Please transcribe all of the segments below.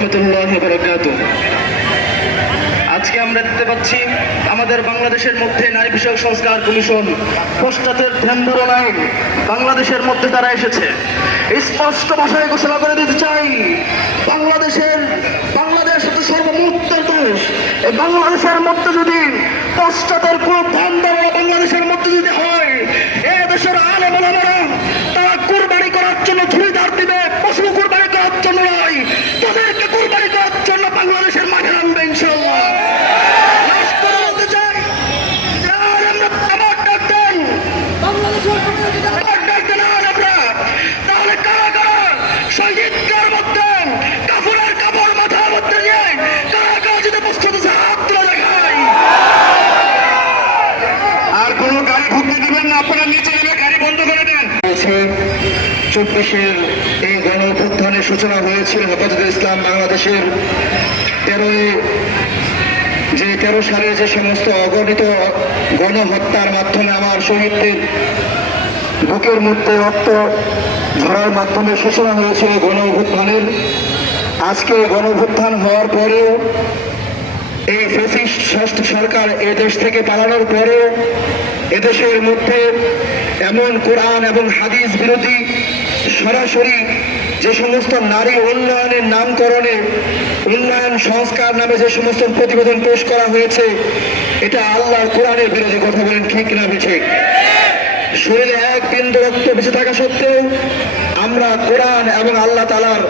রহমতুল্লাহি ওয়া বারাকাতুহু। আজকে আমরা দেখতে পাচ্ছি আমাদের বাংলাদেশের মধ্যে নারী বিষয়ক সংস্কার কমিশন পশ্চাতের ধ্যান ধারণায় বাংলাদেশের মধ্যে তারা এসেছে। স্পষ্ট ভাষায় ঘোষণা করে দিতে চাই, বাংলাদেশ হচ্ছে সর্বমুক্তের দেশ। এই বাংলাদেশের মধ্যে যদি পশ্চাতের কোন ধ্যান ধারণা বাংলাদেশের মধ্যে যদি হয়, এ দেশের আলেম ওলামারা তারা কুরবানি করার জন্য ধুলিধার দিবে, পশু কুরবানি করার জন্য নয়, তাদেরকে কুরবানি করার জন্য বাংলাদেশের মাঠে আনবে ইনশাআল্লাহ। আর কোন গাড়ি ঢুকতে দিবেন না, আপনারা নিচে নেমে গাড়ি বন্ধ করে দেন। 24-এর এই গণ অভ্যুত্থানের সূচনা হয়েছিল হেফাজতে ইসলাম বাংলাদেশের 13 সালে যে সমস্ত অগণিত গণহত্যার মাধ্যমে আমার শহীদদের বুকের মধ্যে রক্ত ঝরার মাধ্যমে সূচনা হয়েছিল গণ অভ্যুত্থানের। আজকে গণ অভ্যুত্থান হওয়ার পরেও এই ফ্যাসিস্ট সরকার এদেশ থেকে পালানোর পরেও এদেশের মধ্যে এমন কোরআন এবং হাদিস বিরোধী সরাসরি যে সমস্ত নারী উন্নয়নের নামকরণে উন্নয়ন সংস্কার নামে যে সমস্ত প্রতিবেদন পেশ করা হয়েছে, এটা আল্লাহর কোরআনের বিরোধী। কথা বলেন ঠিক না ঠিক? শরীরে এক বিন্দু রক্ত বেঁচে থাকা সত্ত্বেও আমরা কোরআন এবং আল্লাহ তাআলার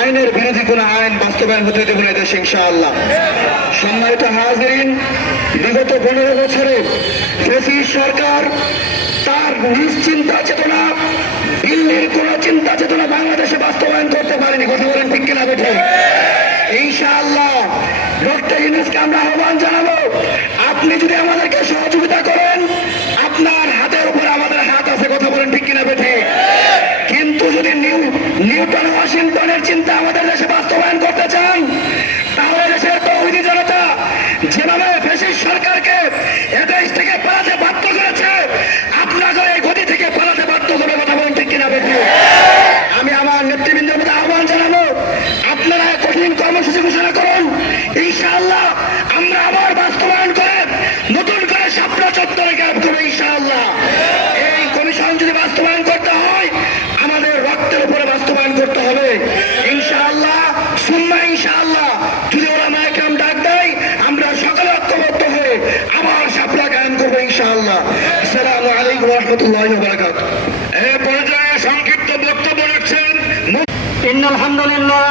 আইনের বিরোধী কোনো আইন বাস্তবায়ন হতে দেব না দেশে ইনশাআল্লাহ। সম্মানিত হাজিরিন, বিগত 15 বছরে ফ্যাসিস্ট সরকার তার নিশ্চিন্তা চেতনা, দিল্লির কোন চিন্তা চেতনা বাংলাদেশে বাস্তবায়ন করতে পারেনি। কথা বলেন ঠিক কিনা বেঠে? ইনশাআল্লাহ ডক্টর ইউনূসকে আমরা আহ্বান জানাবো, আপনি যদি আমাদেরকে সহযোগিতা করেন, আপনার হাতের উপরে আমাদের হাত আছে। কথা বলেন ঠিক কিনা বেঠে? কিন্তু যদি নিউটন ওয়াশিংটনের চিন্তা আমাদের দেশে বাস্তবায়ন করতে চান, তাহলে দেশের তৌহিদি জনতা যেভাবে ফ্যাসিস্ট সরকারকে এদেশ থেকে পালাতে বাধ্য করেছে, আপনাকে এই গতি থেকে পালাতে বাধ্য করে। কথা বলেন ঠিক কিনা বেঠে? আমি আমার নেতৃবৃন্দের মধ্যে আহ্বান জানাবো, আপনারা কঠিন কর্মসূচি ঘোষণা করুন। ইনশাআল্লাহ আমরা আবার বাস্তবায়ন করে নতুন করে শাপলা চত্বরে ক্যাম্প করবো ইনশাআল্লাহ। এই কমিশন যদি বাস্তবায়ন করতে হয়, আমাদের রক্তের উপরে বাস্তবায়ন করতে হবে ইনশাআল্লাহ। সুন্নাহ ইনশাআল্লাহ যদি ওলামায়ে কেরাম ডাক দেয়, আমরা সকলে ঐক্যবদ্ধ হয়ে আবার শাপলা কায়েম করবো ইনশাআল্লাহ। আসসালামু আলাইকুম ওয়া রাহমাতুল্লাহি ওয়া বারাকাতুহু। এই পর্যায়ে সংক্ষিপ্ত বক্তব্য রাখছেন। ইন্নাল হামদুলিল্লাহ